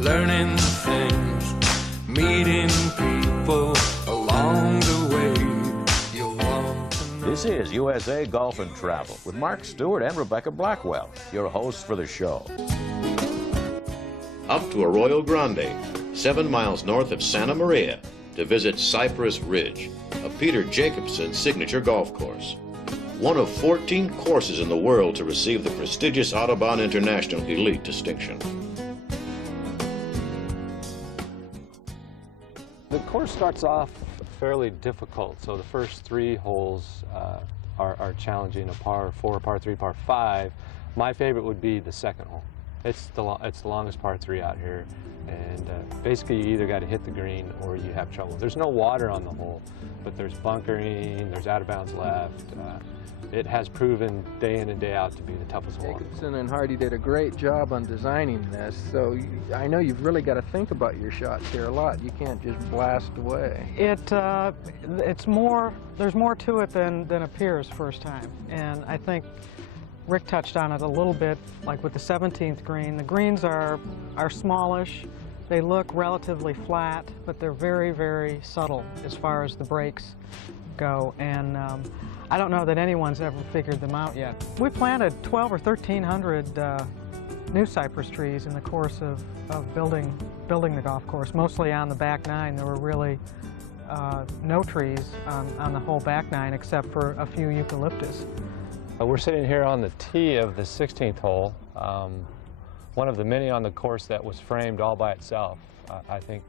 learning things, meeting people along the way. You'll want to know. This is USA Golf and Travel with Mark Stewart and Rebecca Blackwell, your hosts for the show. Up to Arroyo Grande, 7 miles north of Santa Maria, to visit Cypress Ridge, a Peter Jacobsen signature golf course. One of 14 courses in the world to receive the prestigious Audubon International Elite distinction. The course starts off fairly difficult, so the first 3 holes are challenging, a par 4, par 3, par 5. My favorite would be the second hole. It's the longest par 3 out here, and basically you either got to hit the green or you have trouble. There's no water on the hole, but there's bunkering, there's out of bounds left. It has proven day in and day out to be the toughest hole. Jacobsen and Hardy did a great job on designing this, so I know you've really got to think about your shots here a lot. You can't just blast away. It's more, there's more to it than appears first time, and I think Rick touched on it a little bit, like with the 17th green. The greens are smallish. They look relatively flat, but they're very, very subtle as far as the breaks go, and I don't know that anyone's ever figured them out yet. We planted 1,200 or 1,300 new cypress trees in the course of building the golf course, mostly on the back 9. There were really no trees on the whole back 9 except for a few eucalyptus. We're sitting here on the tee of the 16th hole, one of the many on the course that was framed all by itself. I think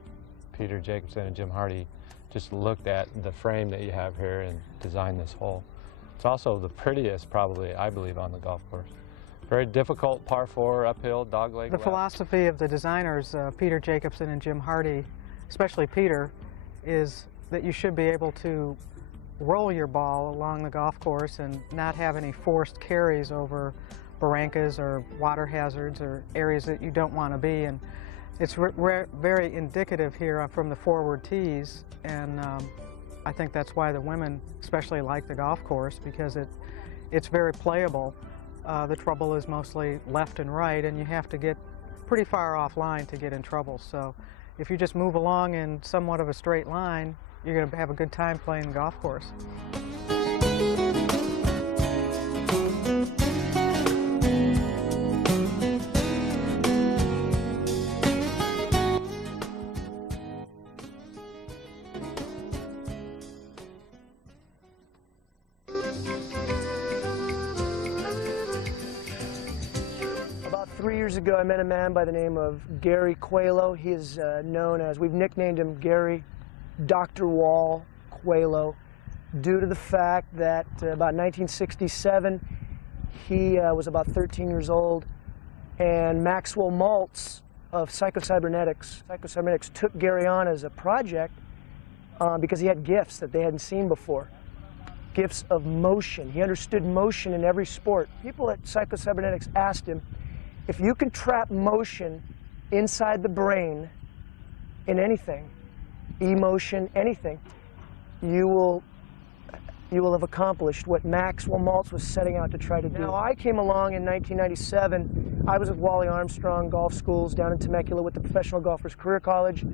Peter Jacobsen and Jim Hardy just looked at the frame that you have here and designed this hole. It's also the prettiest, probably, I believe, on the golf course. Very difficult par 4 uphill, dogleg. The philosophy of the designers, Peter Jacobsen and Jim Hardy, especially Peter, is that you should be able to roll your ball along the golf course and not have any forced carries over barrancas or water hazards or areas that you don't want to be. And it's very indicative here from the forward tees, and I think that's why the women especially like the golf course, because it's very playable. The trouble is mostly left and right, and you have to get pretty far offline to get in trouble. So if you just move along in somewhat of a straight line, you're going to have a good time playing the golf course. About 3 years ago, I met a man by the name of Gary Coelho. He is known as, we've nicknamed him Gary Dr. Wall Coelho, due to the fact that about 1967, he was about 13 years old, and Maxwell Maltz of Psychocybernetics took Gary on as a project because he had gifts that they hadn't seen before. Gifts of motion. He understood motion in every sport. People at Psychocybernetics asked him, if you can trap motion inside the brain in anything, emotion, anything, you will have accomplished what Maxwell Maltz was setting out to try to do. Now, I came along in 1997. I was with Wally Armstrong Golf Schools down in Temecula with the Professional Golfers Career College,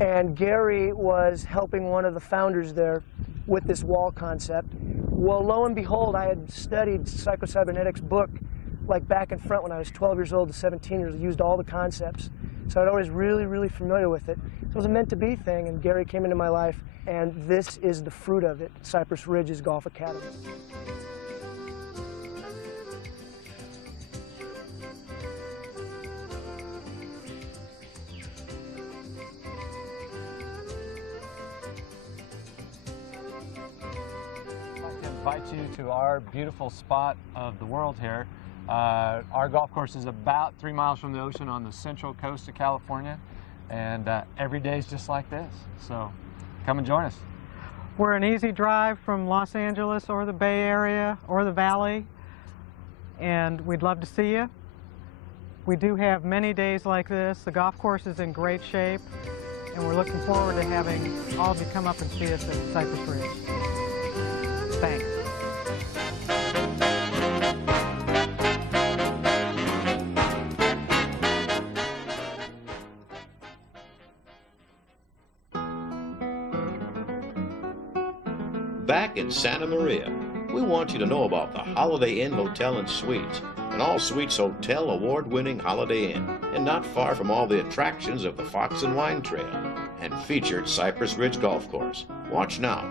and Gary was helping one of the founders there with this wall concept. Well, lo and behold, I had studied Psychocybernetics book like back and front when I was 12 years old to 17 years old, used all the concepts. So I'd always really familiar with it. So it was a meant-to-be thing, and Gary came into my life, and this is the fruit of it, Cypress Ridge's Golf Academy. I'd like to invite you to our beautiful spot of the world here. Our golf course is about 3 miles from the ocean on the central coast of California, and every day is just like this. So come and join us. We're an easy drive from Los Angeles or the Bay Area or the Valley, and we'd love to see you. We do have many days like this. The golf course is in great shape, and we're looking forward to having all of you come up and see us at Cypress Ridge. Thanks. back in Santa Maria. We want you to know about the Holiday Inn Hotel and Suites, an all-suites hotel award-winning Holiday Inn, and not far from all the attractions of the Fox and Wine Trail and featured Cypress Ridge Golf Course. Watch now.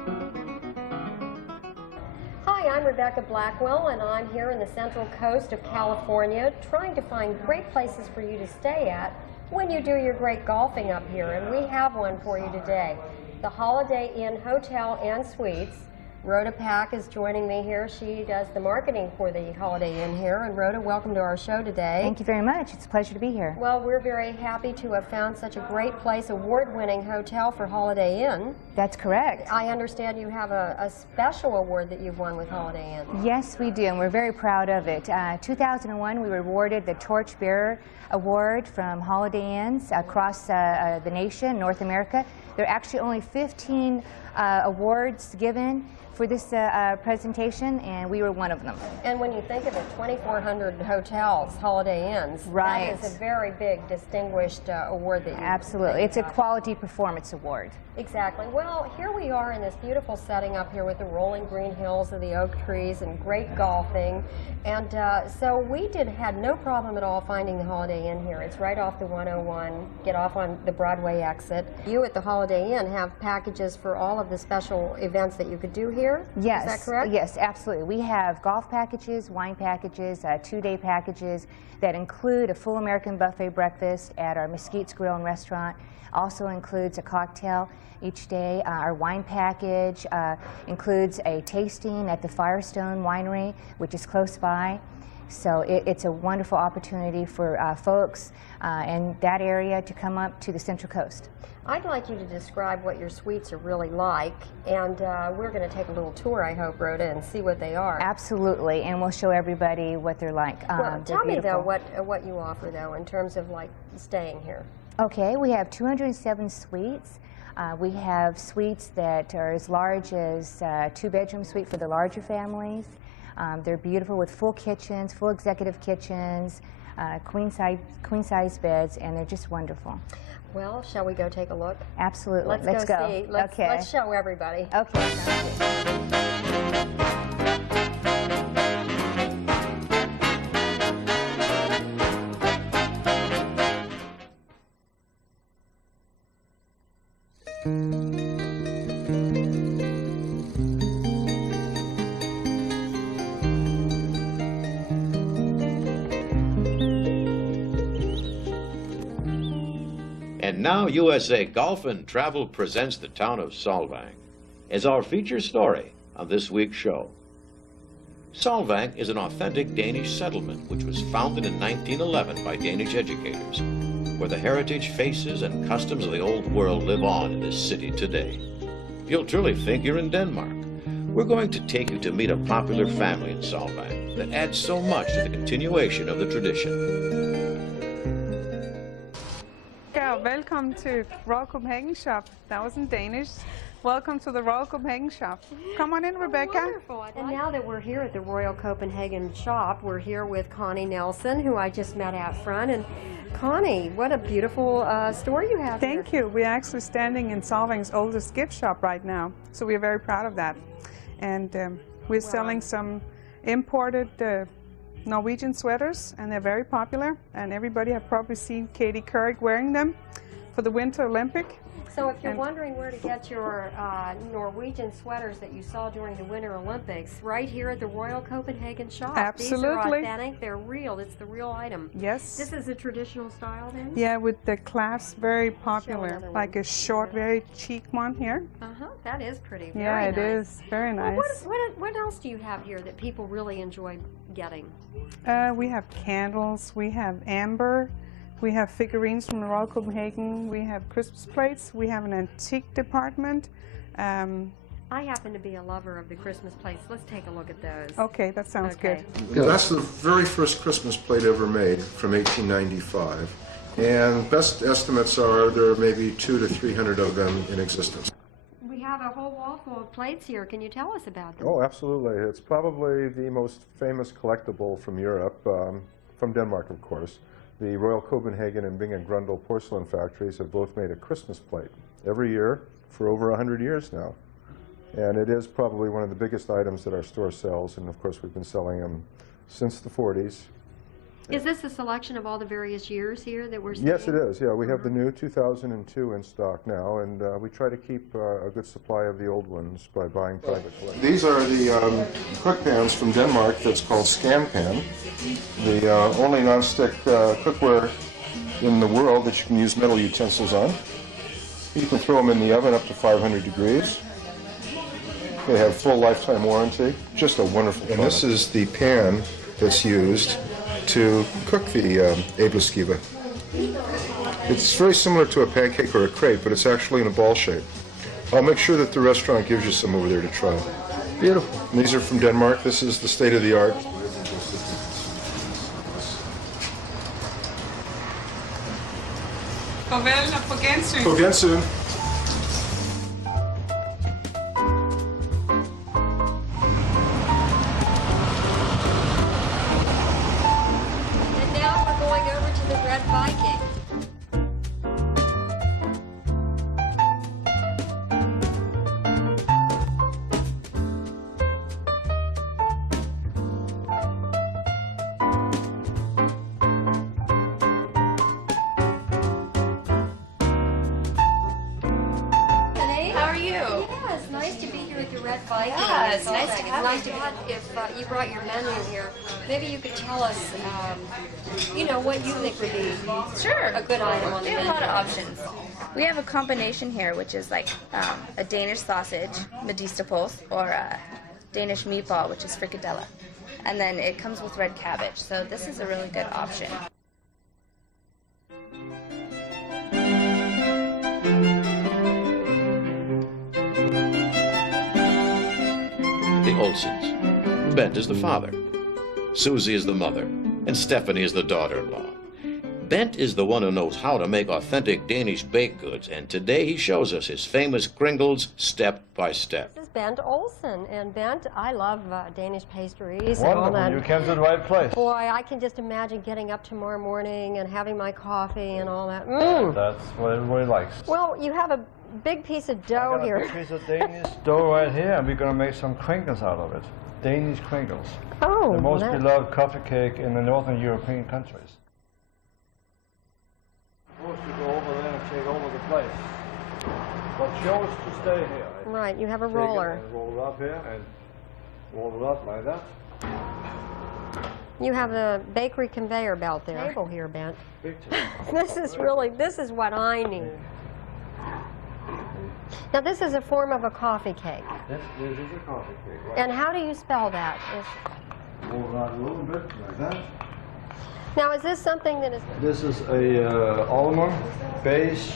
Hi, I'm Rebecca Blackwell, and I'm here in the Central Coast of California trying to find great places for you to stay at when you do your great golfing up here, and we have one for you today. The Holiday Inn Hotel and Suites. Rhoda Pack is joining me here. She does the marketing for the Holiday Inn here. And Rhoda, welcome to our show today. Thank you very much. It's a pleasure to be here. Well, we're very happy to have found such a great place, award-winning hotel for Holiday Inn. That's correct. I understand you have a special award that you've won with Holiday Inn. Yes, we do, and we're very proud of it. 2001, we were awarded the Torchbearer Award from Holiday Inns across the nation, North America. There are actually only 15 awards given for this presentation, and we were one of them. And when you think of it, 2,400 hotels, Holiday Inns, right. That is a very big, distinguished award that you Absolutely. It's a quality performance award. Exactly. Well, here we are in this beautiful setting up here with the rolling green hills of the oak trees and great golfing. And so we had no problem at all finding the Holiday Inn here. It's right off the 101, get off on the Broadway exit. You at the Holiday Inn have packages for all of the special events that you could do here? Yes. Is that correct? Yes, absolutely. We have golf packages, wine packages, two-day packages that include a full American buffet breakfast at our Mesquite's Grill and Restaurant. Also includes a cocktail each day. Our wine package includes a tasting at the Firestone Winery, which is close by. So it's a wonderful opportunity for folks in that area to come up to the Central Coast. I'd like you to describe what your suites are really like, and we're going to take a little tour, I hope, Rhoda, and see what they are. Absolutely, and we'll show everybody what they're like. Well, tell me, beautiful. though, what you offer, though, in terms of, like, staying here. Okay, we have 207 suites. We have suites that are as large as two-bedroom suite for the larger families. They're beautiful with full kitchens, full executive kitchens, queen-size beds, and they're just wonderful. Well, shall we go take a look? Absolutely. Let's go. See. Let's show everybody. Okay. And now USA Golf and Travel presents the town of Solvang as our feature story on this week's show. Solvang is an authentic Danish settlement which was founded in 1911 by Danish educators, where the heritage, faces, and customs of the old world live on in this city today. You'll truly think you're in Denmark. We're going to take you to meet a popular family in Solvang that adds so much to the continuation of the tradition. Welcome to Royal Copenhagen Shop. That was in Danish. Welcome to the Royal Copenhagen Shop. Come on in, Rebecca. Wonderful. And now that we're here at the Royal Copenhagen Shop, we're here with Connie Nelson, who I just met out front. And Connie, what a beautiful store you have here. Thank you. We're actually standing in Solvang's oldest gift shop right now, so we're very proud of that. And we're selling some imported Norwegian sweaters, and they're very popular, and everybody have probably seen Katie Couric wearing them for the Winter Olympic. So if you're wondering where to get your Norwegian sweaters that you saw during the Winter Olympics, right here at the Royal Copenhagen Shop. Absolutely. These are authentic, they're real, it's the real item. Yes. This is a traditional style then? Yeah, with the clasps, very popular, like a short, very chic one here. Uh-huh, that is pretty, very yeah, nice. it is, very nice. Well, what else do you have here that people really enjoy getting? We have candles, we have amber, we have figurines from the Royal Copenhagen, we have Christmas plates, we have an antique department. I happen to be a lover of the Christmas plates. Let's take a look at those. Okay, that sounds good. Yeah, that's the very first Christmas plate ever made from 1895. And best estimates are there are maybe 200 to 300 of them in existence. We have a whole wall full of plates here. Can you tell us about them? Oh, absolutely. It's probably the most famous collectible from Europe, from Denmark, of course. The Royal Copenhagen and Bing & Grundle porcelain factories have both made a Christmas plate every year for over 100 years now. And it is probably one of the biggest items that our store sells, and of course we've been selling them since the 40s. Is this a selection of all the various years here that we're seeing? Yes, it is. Yeah, we have the new 2002 in stock now, and we try to keep a good supply of the old ones by buying private collections. These are the cook pans from Denmark that's called Scan Pan, the only non-stick cookware in the world that you can use metal utensils on. You can throw them in the oven up to 500 degrees. They have full lifetime warranty. Just a wonderful product. And this is the pan that's used to cook the æbleskiver. It's very similar to a pancake or a crepe, but it's actually in a ball shape. I'll make sure that the restaurant gives you some over there to try. Beautiful. And these are from Denmark. This is the state of the art. Farvel og på gensyn. På gensyn. And now we're going over to the Red Viking. How are you? Yes, nice to be here at the Red Viking. Yeah, it's nice to have nice you. to have. If you brought your menu here, maybe you could tell us, you know, what you think would be a good item on the We menu. have a lot of options. We have a combination here, which is like a Danish sausage, medisterpølse, or a Danish meatball, which is frikadelle. And then it comes with red cabbage. So this is a really good option. The Olsens. Bent is the father. Susie is the mother. And Stephanie is the daughter-in-law. Bent is the one who knows how to make authentic Danish baked goods, and today he shows us his famous kringles step by step. This is Bent Olsen, and Bent, I love Danish pastries and all Wonderful, that. you came to the right place. Boy, I can just imagine getting up tomorrow morning and having my coffee and all that. That's what everybody likes. Well, you have a big piece of dough I got here. a big piece of Danish dough right here, and we're going to make some crinkles out of it. Danish crinkles. Oh, the most that- beloved coffee cake in the northern European countries. Supposed to go over there and take over the place, but chose to stay here. Right, you have a Take roller. it and roll it up here and roll it up like that. You have a bakery conveyor belt there. Table here, Bent. This is what I need. Now, this is a form of a coffee cake. This is a coffee cake. Right? And how do you spell that? Roll it out a little bit like that. Now, is this something that is... This is a almond base.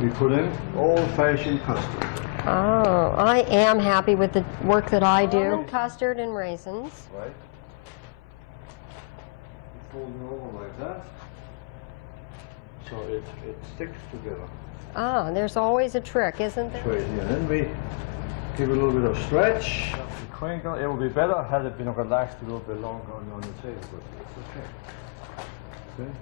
We put in old-fashioned custard. Oh, I am happy with the work that I do. Almond custard and raisins. Right. Fold it over like that. So it sticks together. Ah, there's always a trick, isn't there? Straight here. Then we give it a little bit of stretch. Crinkle. It would be better had it been relaxed a little bit longer on the table, but it's okay. Okay.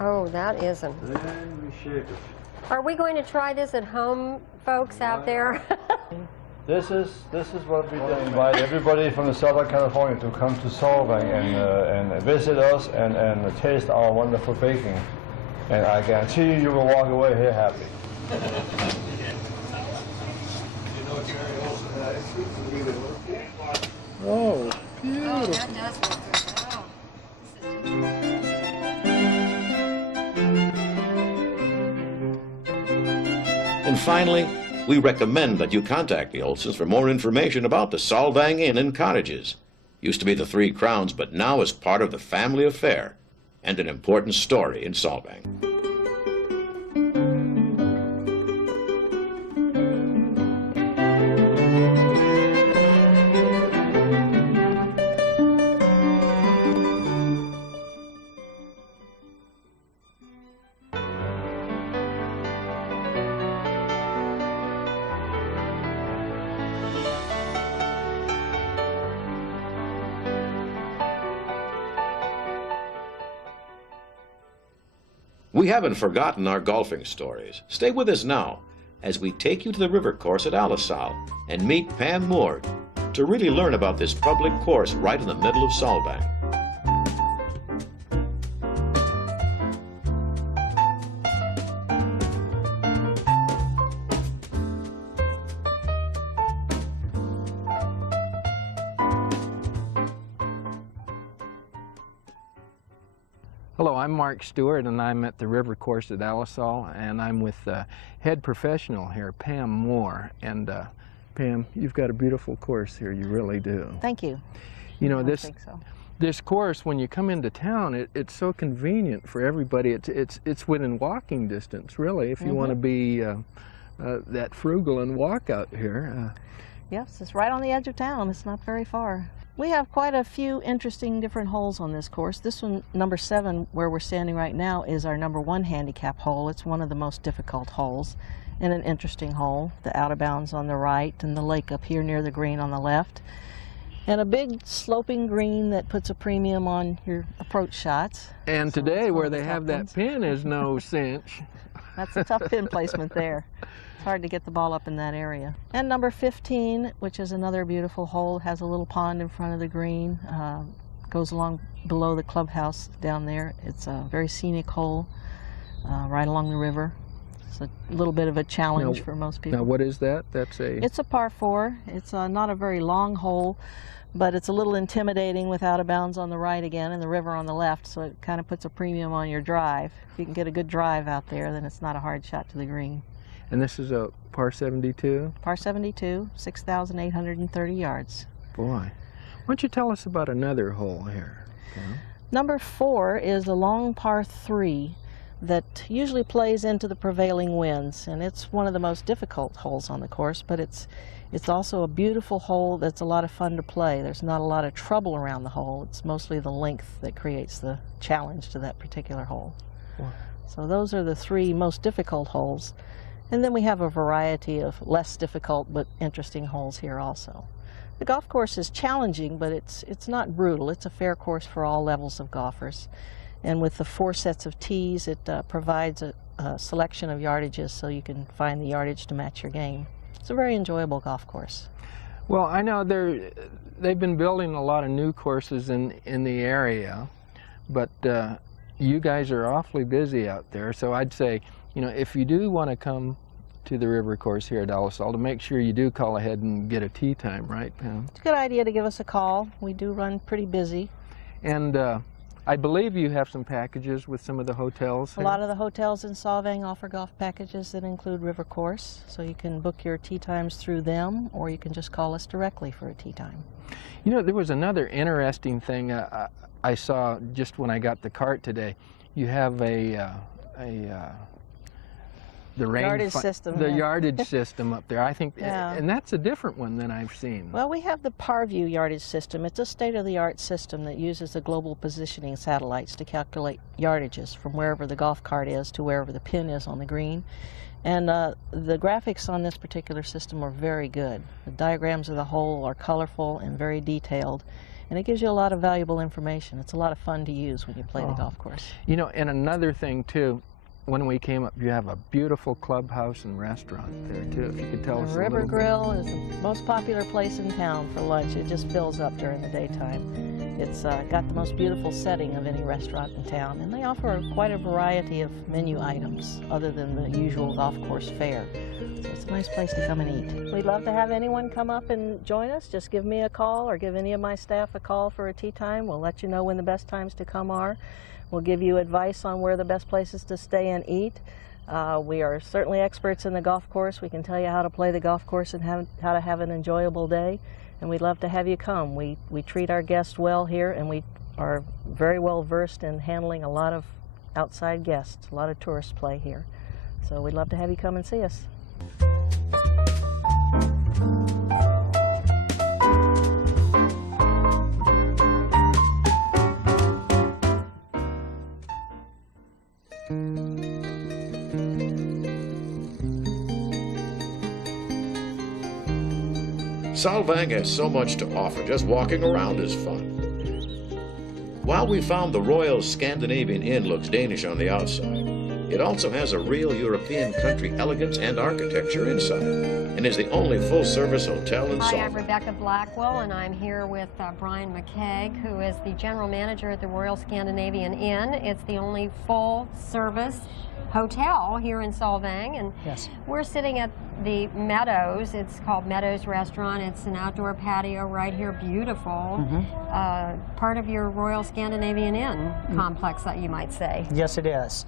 Oh, that isn't. Then we shape it. Are we going to try this at home, folks out there? This is what we do. Invite everybody from the Southern California to come to Solvang and visit us and taste our wonderful baking. And I guarantee you will walk away here happy. Oh, beautiful. Oh, that does look good. And finally, we recommend that you contact the Olsens for more information about the Solvang Inn and Cottages. Used to be the Three Crowns, but now is part of the family affair and an important story in Solvang. We haven't forgotten our golfing stories. Stay with us now. as we take you to the river course at Alisal and meet Pam Moore to really learn about this public course right in the middle of Solvang. Hello, I'm Mark Stewart, and I'm at the river course at Alisal, and I'm with the head professional here, Pam Moore. And Pam, you've got a beautiful course here, you really do. Thank you. You know, I this think so. This course, when you come into town, it's so convenient for everybody. It's within walking distance, really, if you want to be that frugal and walk out here. Yes, it's right on the edge of town. It's not very far. We have quite a few interesting different holes on this course. This one, number 7, where we're standing right now, is our number 1 handicap hole. It's one of the most difficult holes and an interesting hole. The out of bounds on the right and the lake up here near the green on the left. And a big sloping green that puts a premium on your approach shots. And So today, it's one where of the they tough have that ones. pin is no cinch. That's a tough pin placement there. It's hard to get the ball up in that area. And number 15, which is another beautiful hole, has a little pond in front of the green, goes along below the clubhouse down there. It's a very scenic hole, right along the river. It's a little bit of a challenge for most people. Now, what is that? It's a par 4. It's not a very long hole, but it's a little intimidating with out of bounds on the right again and the river on the left, so it kind of puts a premium on your drive. If you can get a good drive out there, then it's not a hard shot to the green. And this is a par 72? Par 72, 6,830 yards. Boy. Why don't you tell us about another hole here? Pam? Number 4 is a long par 3 that usually plays into the prevailing winds, and it's one of the most difficult holes on the course, but it's also a beautiful hole that's a lot of fun to play. There's not a lot of trouble around the hole. It's mostly the length that creates the challenge to that particular hole. Wow. So those are the 3 most difficult holes. And then we have a variety of less difficult but interesting holes here also. The golf course is challenging, but it's not brutal. It's a fair course for all levels of golfers. And with the 4 sets of tees, it provides a selection of yardages so you can find the yardage to match your game. It's a very enjoyable golf course. Well, I know they've been building a lot of new courses in the area, but you guys are awfully busy out there, so I'd say, you know, if you do want to come to the river course here at Alisal, to make sure you do call ahead and get a tee time, right, Pam? It's a good idea to give us a call. We do run pretty busy. And I believe you have some packages with some of the hotels A here. lot of the hotels in Solvang offer golf packages that include river course, so you can book your tee times through them, or you can just call us directly for a tee time. You know, there was another interesting thing I saw just when I got the cart today. You have the Yardage system, the yeah. yardage system up there. I think, Yeah. and that's a different one than I've seen. Well, we have the ParView yardage system. It's a state-of-the-art system that uses the global positioning satellites to calculate yardages from wherever the golf cart is to wherever the pin is on the green. And the graphics on this particular system are very good. The diagrams of the hole are colorful and very detailed, and it gives you a lot of valuable information. It's a lot of fun to use when you play the golf course. You know, and another thing too, when we came up, you have a beautiful clubhouse and restaurant there too. If you could tell us a River little Grill is the most popular place in town for lunch. It just fills up during the daytime. It's got the most beautiful setting of any restaurant in town, and they offer quite a variety of menu items other than the usual golf course fare. So it's a nice place to come and eat. We'd love to have anyone come up and join us. Just give me a call or give any of my staff a call for a tee time. We'll let you know when the best times to come are. We'll give you advice on where the best places to stay and eat. We are certainly experts in the golf course. We can tell you how to play the golf course and how to have an enjoyable day. And we'd love to have you come. We treat our guests well here, and we are very well versed in handling a lot of outside guests. A lot of tourists play here. So we'd love to have you come and see us. Solvang has so much to offer, just walking around is fun. While we found the Royal Scandinavian Inn looks Danish on the outside, It also has a real European country elegance and architecture inside, and is the only full-service hotel in Hi, Solvang. I'm Rebecca Blackwell, and I'm here with Brian McKeag, who is the general manager at the Royal Scandinavian Inn. It's the only full-service hotel here in Solvang, and yes, we're sitting at the Meadows. It's called Meadows Restaurant. It's an outdoor patio right here, beautiful. Part of your Royal Scandinavian Inn complex, that you might say. Yes, it is.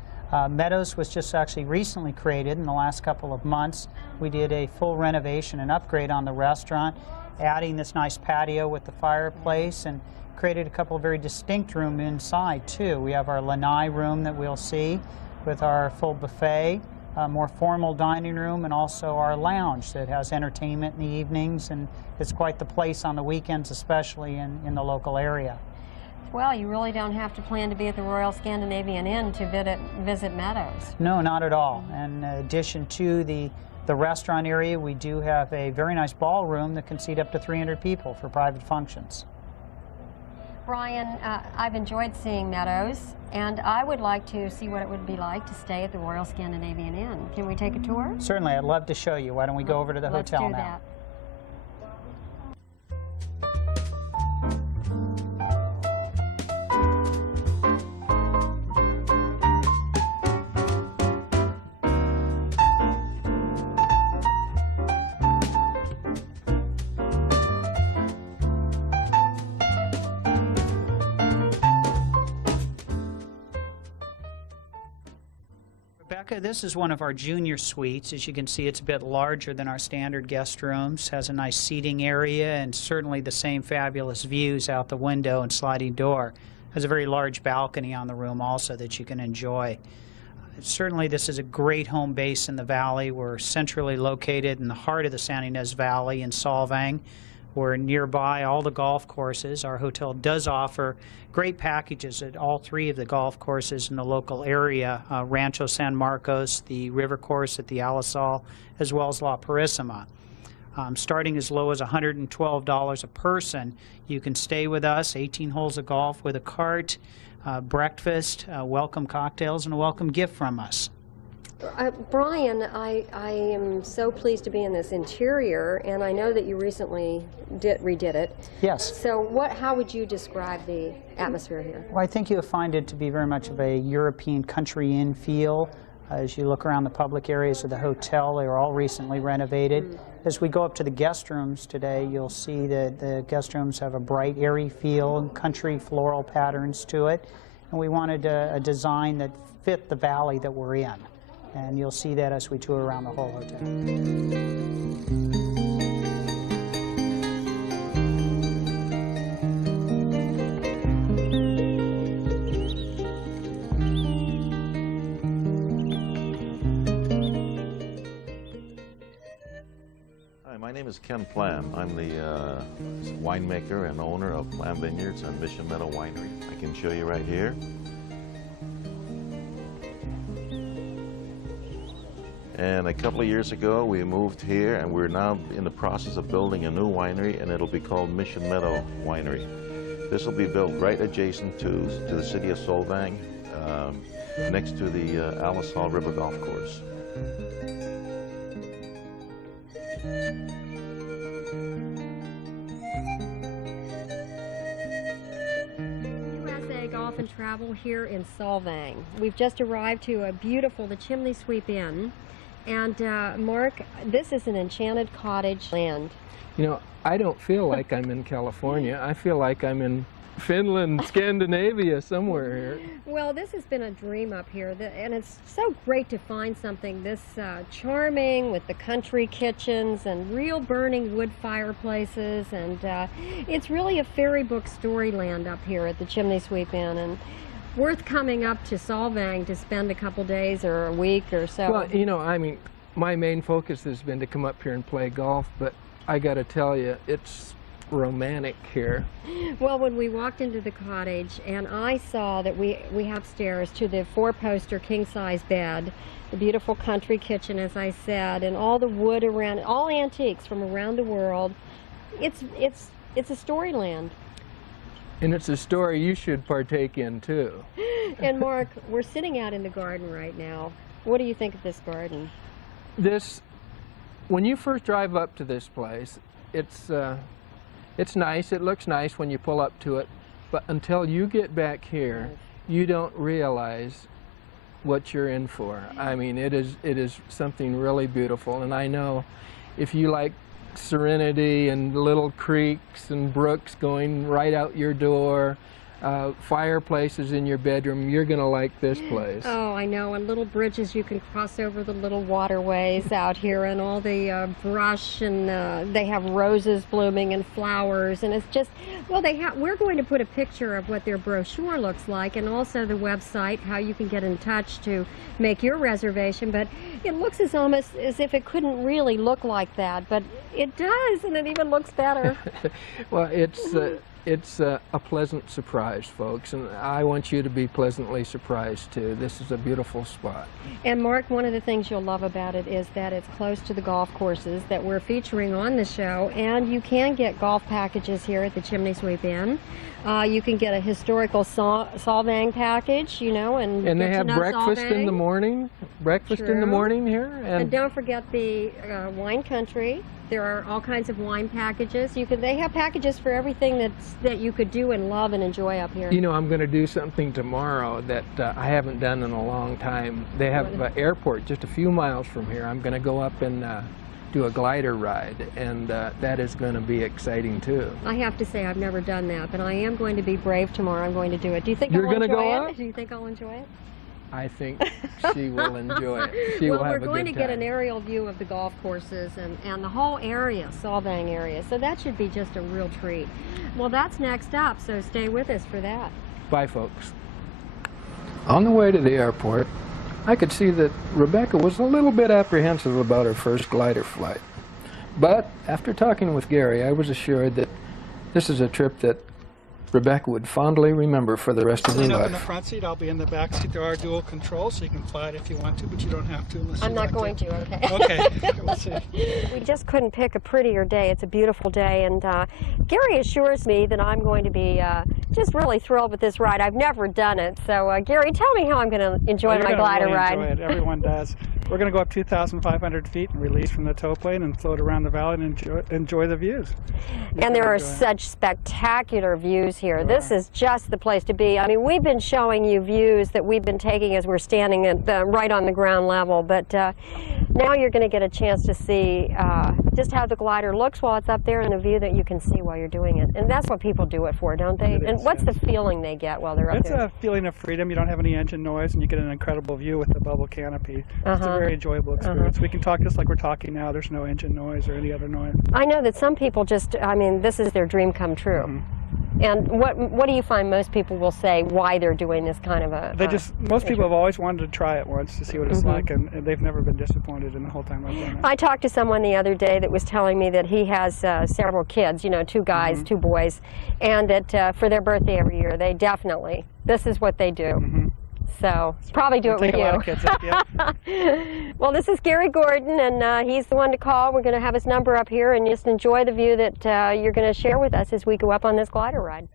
Meadows was just actually recently created in the last couple of months. We did a full renovation and upgrade on the restaurant, adding this nice patio with the fireplace, and created a couple of very distinct rooms inside too. We have our lanai room that we'll see with our full buffet, a more formal dining room, and also our lounge that has entertainment in the evenings, and it's quite the place on the weekends, especially in the local area. Well, you really don't have to plan to be at the Royal Scandinavian Inn to visit Meadows. No, not at all. In addition to the restaurant area, we do have a very nice ballroom that can seat up to 300 people for private functions. Brian, I've enjoyed seeing Meadows, and I would like to see what it would be like to stay at the Royal Scandinavian Inn. Can we take a tour? Certainly, I'd love to show you. Why don't we go over to the hotel now? Let's do that. This is one of our junior suites. As you can see, it's a bit larger than our standard guest rooms, has a nice seating area, and certainly the same fabulous views out the window and sliding door. Has a very large balcony on the room also that you can enjoy. Certainly this is a great home base in the valley. We're centrally located in the heart of the San Ynez Valley in Solvang. We're nearby all the golf courses. Our hotel does offer great packages at all three of the golf courses in the local area, Rancho San Marcos, the river course at the Alisal, as well as La Purísima. Starting as low as $112 a person, you can stay with us, 18 holes of golf with a cart, breakfast, welcome cocktails, and a welcome gift from us. Brian, I am so pleased to be in this interior, and I know that you recently redid it. Yes. So how would you describe the atmosphere here? Well, I think you'll find it to be very much of a European country inn feel. As you look around the public areas of the hotel, they were all recently renovated. As we go up to the guest rooms today, you'll see that the guest rooms have a bright, airy feel and country floral patterns to it. And we wanted a design that fit the valley that we're in. And you'll see that as we tour around the whole hotel. Hi, my name is Ken PLAM. I'm the winemaker and owner of PLAM Vineyards and Mission Meadow Winery. I can show you right here. And a couple of years ago, we moved here, and we're now in the process of building a new winery, and it'll be called Mission Meadow Winery. This will be built right adjacent to the city of Solvang, next to the Alisal River Golf Course. USA Golf and Travel here in Solvang. We've just arrived to a beautiful, the Chimney Sweep Inn. And Mark, this is an enchanted cottage land. You know, I don't feel like I'm in California. I feel like I'm in Finland, Scandinavia, somewhere here. Well, this has been a dream up here, and it's so great to find something this charming with the country kitchens and real burning wood fireplaces, and it's really a fairy book storyland up here at the Chimney Sweep Inn, and worth coming up to Solvang to spend a couple days or a week or so. Well, you know, I mean, my main focus has been to come up here and play golf, but I got to tell you, it's romantic here. Well, when we walked into the cottage and I saw that we have upstairs to the 4-poster king-size bed, the beautiful country kitchen, as I said, and all the wood around, all antiques from around the world, it's a storyland. And it's a story you should partake in, too. And Mark, we're sitting out in the garden right now. What do you think of this garden? When you first drive up to this place, it's nice. It looks nice when you pull up to it, but until you get back here, you don't realize what you're in for. I mean, it is something really beautiful, and I know if you like serenity and little creeks and brooks going right out your door, fireplaces in your bedroom, you're going to like this place. Oh, I know, and little bridges you can cross over the little waterways out here, and all the brush, and they have roses blooming and flowers, and it's just, well, we're going to put a picture of what their brochure looks like, and also the website, how you can get in touch to make your reservation, but it looks almost as if it couldn't really look like that, but it does, and it even looks better. Well, it's a pleasant surprise, folks, and I want you to be pleasantly surprised too. This is a beautiful spot. And Mark, one of the things you'll love about it is that it's close to the golf courses that we're featuring on the show, and you can get golf packages here at the Chimney Sweep Inn. You can get a historical Solvang package, you know, and they have breakfast Solvang. In the morning. Breakfast in the morning here, and don't forget the wine country. There are all kinds of wine packages. They have packages for everything that you could do and love and enjoy up here. You know, I'm going to do something tomorrow that I haven't done in a long time. They have an airport just a few miles from here. I'm going to go up and do a glider ride, and that is going to be exciting too. I have to say I've never done that, but I am going to be brave tomorrow. I'm going to do it. Do you think I'll enjoy it? Do you think I'll enjoy it? I think she will enjoy it. She will have a good time. Well, we're going to get an aerial view of the golf courses and the whole area, Solvang area, so that should be just a real treat. Well, that's next up, so stay with us for that. Bye, folks. On the way to the airport, I could see that Rebecca was a little bit apprehensive about her first glider flight. But after talking with Gary, I was assured that this is a trip that Rebecca would fondly remember for the rest of her life. In the front seat, I'll be in the back seat. There are dual controls, so you can fly it if you want to, but you don't have to unless you I'm not going to, okay. Okay, we'll see. We just couldn't pick a prettier day. It's a beautiful day, and Gary assures me that I'm going to be just really thrilled with this ride. I've never done it, so Gary, tell me how I'm going to enjoy my glider ride. Enjoy it. Everyone does. We're going to go up 2,500 feet and release from the tow plane and float around the valley and enjoy the views. And there are such spectacular views here. This is just the place to be. I mean, we've been showing you views that we've been taking as we're standing at right on the ground level, but now you're going to get a chance to see just how the glider looks while it's up there and a view that you can see while you're doing it. And that's what people do it for, don't they? And what's the feeling they get while they're up there? It's a feeling of freedom. You don't have any engine noise, and you get an incredible view with the bubble canopy. It's a very enjoyable experience. We can talk just like we're talking now. There's no engine noise or any other noise. I know that some people just, I mean, this is their dream come true. And what do you find most people will say why they're doing this kind of a... most people have always wanted to try it once to see what it's like, and they've never been disappointed in the whole time I've done it. I talked to someone the other day that was telling me that he has several kids, you know, 2 guys, 2 boys, and that for their birthday every year, they definitely, this is what they do. So probably do it with you. A lot of kids up, yeah. Well, this is Gary Gordon, and he's the one to call. We're going to have his number up here, and just enjoy the view that you're going to share with us as we go up on this glider ride.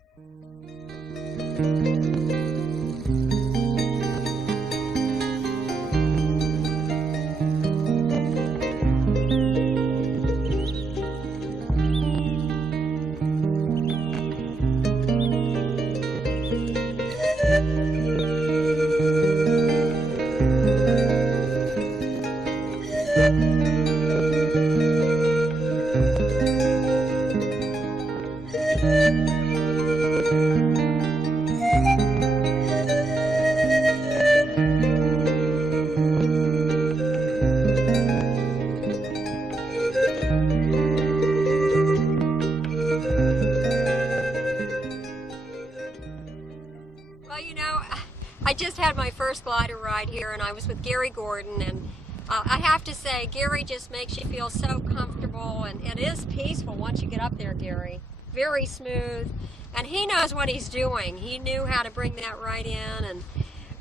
I just had my first glider ride here, and I was with Gary Gordon, and I have to say, Gary just makes you feel so comfortable, and it is peaceful once you get up there, Gary. Very smooth, and he knows what he's doing. He knew how to bring that right in, and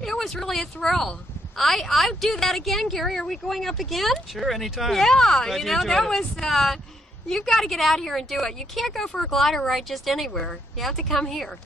it was really a thrill. I'd do that again, Gary. Are we going up again? Sure, anytime. Yeah, you know, that was, you've got to get out here and do it. You can't go for a glider ride just anywhere. You have to come here.